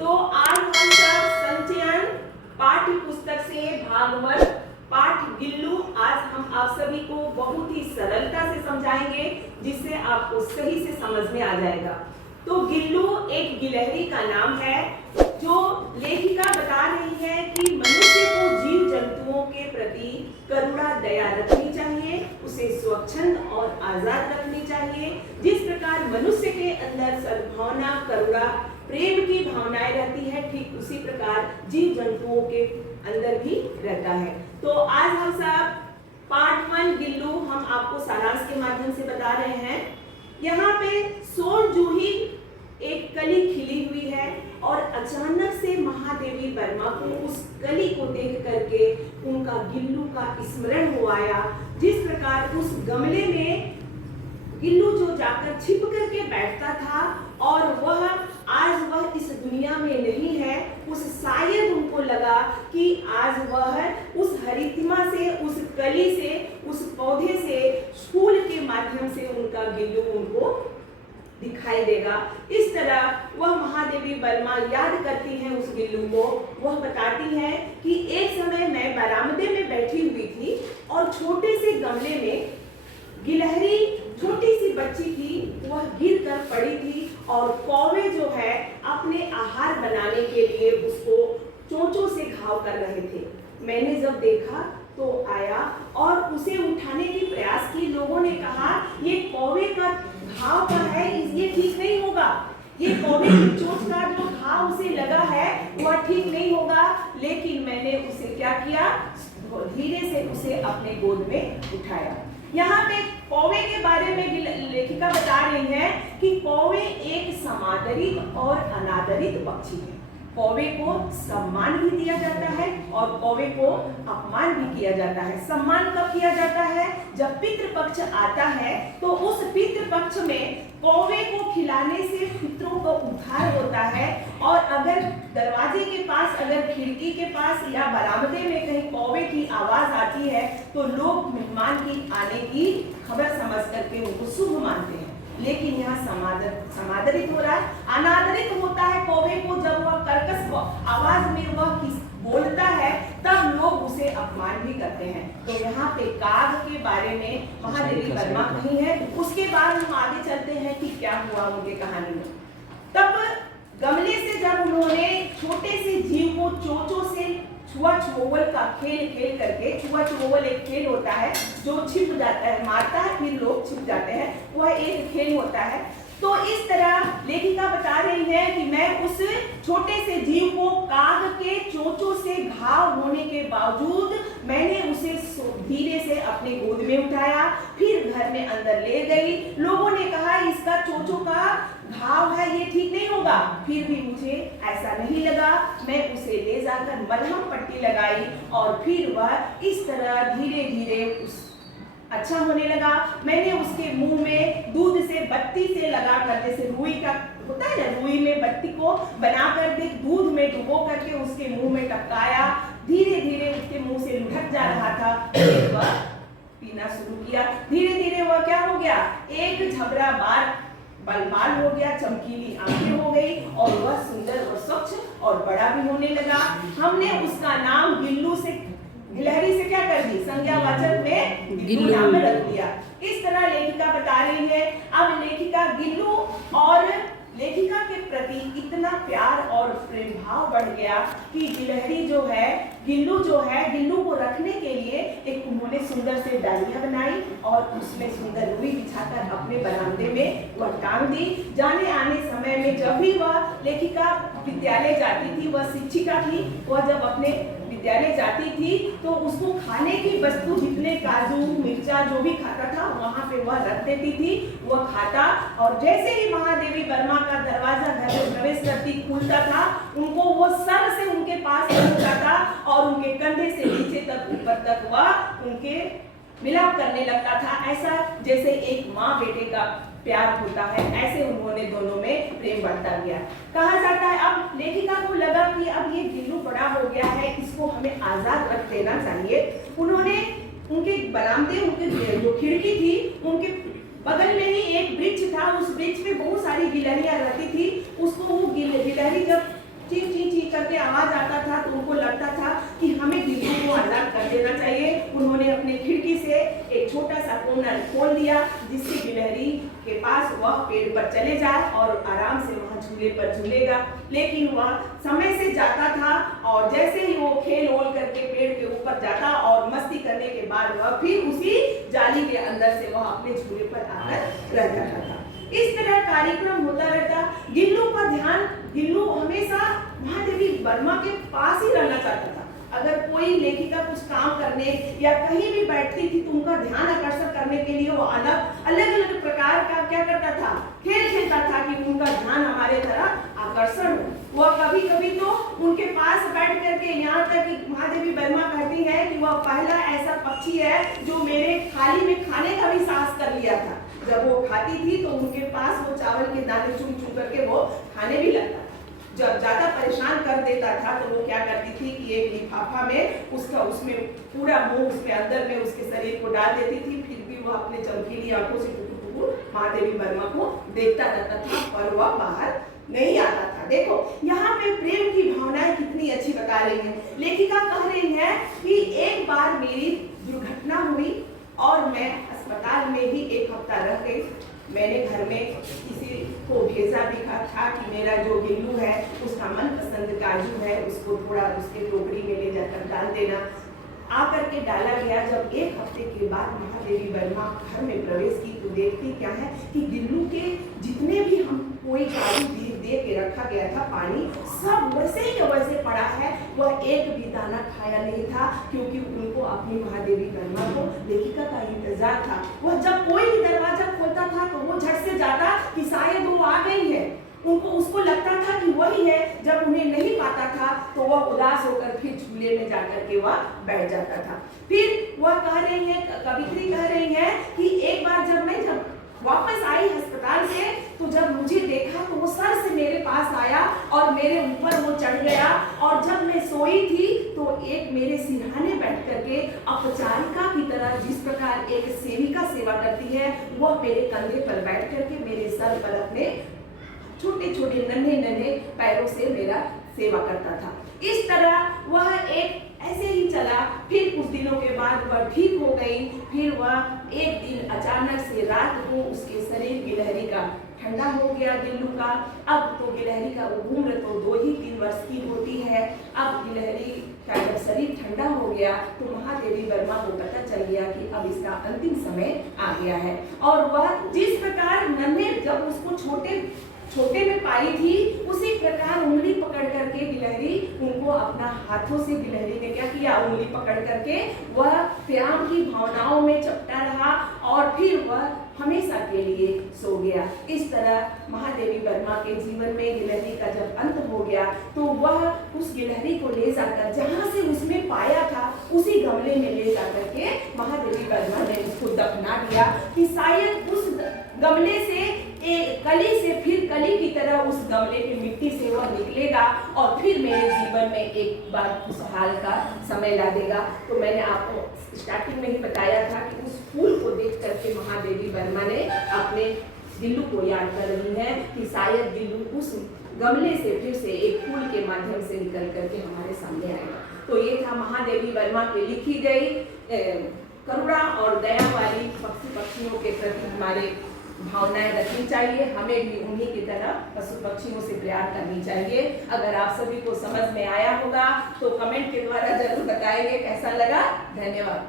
तो आज हम सब संचयन पाठ्य पुस्तक से भागवत पाठ गिल्लू आज हम आप सभी को बहुत ही सरलता से समझाएंगे, जिससे आपको सही से समझ में आ जाएगा। तो गिल्लू एक गिलहरी का नाम है, जो लेखिका बता रही है कि मनुष्य को जीव जंतुओं के प्रति करुणा दया रखनी चाहिए, उसे स्वच्छंद और आजाद रखनी चाहिए। जिस प्रकार मनुष्य के अंदर सद्भावना, करुणा, प्रेम की भावनाएं रहती है, ठीक उसी प्रकार जीव जंतुओं के अंदर भी रहता है। तो आज हम सब पार्ट 1 गिल्लू हम आपको सारांश के माध्यम से बता रहे हैं। यहाँ पे सोन जूही एक कली खिली हुई है और अचानक से महादेवी वर्मा को उस कली को देख करके उनका गिल्लू का स्मरण हो आया। जिस प्रकार उस गमले में गिल्लू जो जाकर छिप करके बैठता था और वह आज वह इस दुनिया में नहीं है, उस शायद उनको लगा कि आज वह उस हरितिमा से, उस कली से, उस पौधे से, फूल के माध्यम से उनका गिल्लू उनको दिखाई देगा। इस तरह वह महादेवी वर्मा याद करती है उस गिल्लू को। वह बताती है कि एक समय मैं बरामदे में बैठी हुई थी और छोटे से गमले में गिलहरी छोटी सी बच्ची थी, वह गिर कर पड़ी थी और कौवे जो है अपने आहार बनाने के लिए उसको चोंचों से घाव कर रहे थे। मैंने जब देखा तो आया और उसे उठाने की प्रयास की। लोगों ने कहा ये कौवे का घाव का है, ये ठीक नहीं होगा, ये कौवे की चोंच का जो घाव उसे लगा है वह ठीक नहीं होगा। लेकिन मैंने उसे क्या किया, धीरे से उसे अपने गोद में उठाया। यहाँ पे कौवे के बारे में लेखिका बता रही है कि कौवे एक समादरित और अनादरित पक्षी है। कौवे को सम्मान भी दिया जाता है और कौवे को अपमान भी किया जाता है। सम्मान कब किया जाता है, जब पितृपक्ष आता है तो उस पितृपक्ष में कौवे को खिलाने से पितरों का उद्धार होता है। और अगर दरवाजे के पास, अगर खिड़की के पास या बरामदे में कहीं कौवे की आवाज आती है तो लोग मेहमान की आने की खबर समझ करके उनको शुभ मानते हैं। लेकिन यहाँ समादरित हो रहा है, अनादरित होता है कौवे को जब वह कर्कश आवाज में वह बोलता है, तब लोग उसे अपमान भी करते हैं। तो यहाँ पे काग के बारे में महादेवी वर्मा कही है। उसके बाद हम आगे चलते हैं कि क्या हुआ उनके कहानी में। तब गमले से जब उन्होंने छोटे से जीव को चोंचों से छुआ छुओल का खेल खेल करके, छुआ छुओल एक खेल होता है जो छिप जाता है, मारता है फिर लोग छिप जाते हैं, वह एक खेल होता है। तो इस तरह लेखिका बता रही है कि मैं उस छोटे से जीव को काग के चोंचों से घाव होने के बावजूद मैंने उसे धीरे से अपने गोद में उठाया, फिर घर में अंदर ले गई। लोगों ने कहा इसका चोंचों का घाव है, ये ठीक नहीं होगा, फिर भी मुझे ऐसा नहीं लगा। मैं उसे ले जाकर मलहम पट्टी लगाई और फिर वह इस तरह धीरे धीरे अच्छा होने लगा। मैंने उसके मुंह में दूध से बत्ती से लगा कर, जैसे रुई का होता है ना, रुई में बत्ती को बनाकर दूध में डुबो करके उसके मुंह में टपकाया। धीरे धीरे उसके मुंह से लुढ़क जा रहा था, फिर वह पीना शुरू किया। धीरे धीरे वह क्या हो गया, एक झबरा बार बलबाल हो गया, चमकीली आंखें हो गई और वह सुंदर और स्वच्छ और बड़ा भी होने लगा। हमने उसका नाम गिल्लू से, गिलहरी से क्या कर दी, संज्ञावाचक में गिल्लू नाम रख दिया। इस तरह लेखिका बता रही है। अब लेखिका गिल्लू और लेखिका के प्रति इतना प्यार और प्रेम भाव बढ़ गया कि गिलहरी जो है, गिल्लू जो है, गिल्लू को रखने के लिए एक उन्होंने सुंदर से डालियां बनाई और उसमें सुंदर रुई बिछाकर अपने बरामदे में वह टांग दी। जाने आने समय में जब भी वह लेखिका विद्यालय जाती थी, वह शिक्षिका थी, वह जब अपने विद्यालय जाती थी तो उसको खाने की वस्तु, जितने काजू मिर्चा जो भी खाता था वहां पे वह रख देती थी, वह खाता। और जैसे ही महादेवी वर्मा का दरवाजा घर में प्रवेश करती खुलता था, उनको वो सर से उनके पास पहुंचता था और उनके कंधे से नीचे तक, ऊपर तक वह उनके मिलाप करने लगता था। ऐसा जैसे एक माँ बेटे का प्यार होता है, ऐसे उन्होंने दोनों में प्रेम बढ़ता गया। कहा जाता है अब लेखिका को लगा कि अब ये गिल्लू बड़ा हो गया है, इसको हमें आजाद रख देना चाहिए। उन्होंने उनके बरामदे, उनके जो खिड़की थी, उनके बगल में ही एक वृक्ष था, उस वृक्ष पे बहुत सारी गिलहरियां रहती थी। उसको वो गिलहरी जब एक छोटा सा कोना खोल दिया जिससे गिलहरी के पास वह पेड़ पर चले जाए और आराम से वहां झूले पर झूलेगा। लेकिन वह समय से जाता था और जैसे ही वो खेल ओल करके पेड़ के ऊपर जाता और मस्ती करने के बाद वह फिर उसी जाली के अंदर से वह अपने झूले पर आकर रह जाता था। इस तरह कार्यक्रम होता रहता। गिल्लू का ध्यान, गिल्लू हमेशा महादेवी वर्मा के पास ही रहना चाहता था। अगर कोई लेखिका कुछ काम करने या कहीं भी बैठती थी तो उनका ध्यान आकर्षण करने के लिए वो अलग अलग प्रकार का क्या करता था, खेल खेलता था कि उनका ध्यान हमारे तरफ आकर्षण हो। वह कभी कभी तो उनके पास बैठ करके, यहाँ तक कि महादेवी वर्मा कहती है कि वह पहला ऐसा पक्षी है जो मेरे थाली में खाने का भी साहस कर लिया था। जब वो खाती थी तो उनके पास वो चावल के दाने चुन चुन करके वो खाने भी लगता था। जब ज्यादा परेशान कर देता था तो वो क्या करती थी कि एक लिफाफा में उसमें पूरा मुंह उसके अंदर में उसके शरीर को डाल देती थी। फिर भी वो अपने चमकीली आंखों से टुकुर महादेवी वर्मा को देखता रहता था पर वह बाहर नहीं आता था। देखो यहाँ पे प्रेम की भावनाएं कितनी अच्छी बता रही हैं। लेखिका कह रही है कि एक बार मेरी दुर्घटना हुई और मैं अस्पताल में ही एक हफ्ता रह गई। मैंने घर में किसी को भेजा भी था कि मेरा जो गिल्लू है उसका मनपसंद काजू है, उसको थोड़ा उसके टोकरी में ले जाकर डाल देना। आकर के डाला गया। जब एक हफ्ते के बाद महादेवी वर्मा घर में प्रवेश की तो देखती क्या है कि गिल्लू के जितने भी हम कोई काजू दे के रखा गया था पानी, सब वैसे ही वैसे पड़ा है। वह एक भी दाना खाया नहीं था क्योंकि उनको अपनी महादेवी वर्मा को लेखिका का इंतजार था। वह जब कोई भी दरवाजा खोलता था तो वो झट से जाता कि शायद वो आ गई है। उसको लगता था कि वही है। जब उन्हें नहीं पाता था तो वह उदास होकर फिर झूले में जाकर के वह बैठ जाता था। फिर वह कह रही है, कवित्री कह रही है कि एक बार जब वापस आई अस्पताल से तो जब मुझे देखा तो वो सर से मेरे पास आया और मेरे ऊपर वो चढ़ गया। और जब मैं सोई थी तो एक मेरे सिरहाने बैठ करके अपचारिका की तरह, जिस प्रकार एक सेविका सेवा करती है, वह मेरे कंधे पर बैठ करके मेरे सर पर अपने छोटे छोटे नन्हे पैरों से मेरा सेवा करता था। इस तरह वह एक ऐसे ही चला। फिर कुछ दिनों के बाद वह ठीक हो गई। फिर वह एक दिन अचानक से रात को उसके शरीर गिलहरी का ठंडा हो गया। गिल्लू का अब तो गिलहरी का उम्र तो 2-3 वर्ष की होती है। अब गिलहरी का जब शरीर ठंडा हो गया तो महादेवी वर्मा को पता चल गया कि अब इसका अंतिम समय आ गया है। और वह जिस प्रकार नन्हे जब उसको छोटे में पाई थी उसी प्रकार उंगली पकड़ करके गिलहरी उनको अपना हाथों से, गिलहरी ने क्या किया, उंगली पकड़ करके वह प्यार की भावनाओं में चपटा रहा और फिर वह हमेशा के लिए सो गया। इस तरह महादेवी वर्मा के जीवन में गिलहरी का जब अंत हो गया तो वह उस गिलहरी को ले जाकर जहाँ से उसमें पाया था उसी गमले में ले जाकर के महादेवी वर्मा ने उसको दफना दिया कि शायद उस गमले से एक कली से फिर कली की तरह उस गमले की मिट्टी से वह निकलेगा और फिर मेरे जीवन में एक बार खुशहाल का समय ला देगा। तो मैंने आपको स्टार्टिंग में ही बताया था कि उस फूल को देख करके महादेवी वर्मा ने अपने गिल्लू को याद कर रही है कि शायद गिल्लू उस गमले से फिर से एक फूल के माध्यम से निकल करके हमारे सामने आएगा। तो ये था महादेवी वर्मा की लिखी गई करुणा और दया वाली पक्षियों के प्रति हमारे भावनाएं रखनी चाहिए। हमें भी उन्हीं की तरह पशु पक्षियों से प्यार करनी चाहिए। अगर आप सभी को समझ में आया होगा तो कमेंट के द्वारा जरूर बताएंगे कैसा लगा। धन्यवाद।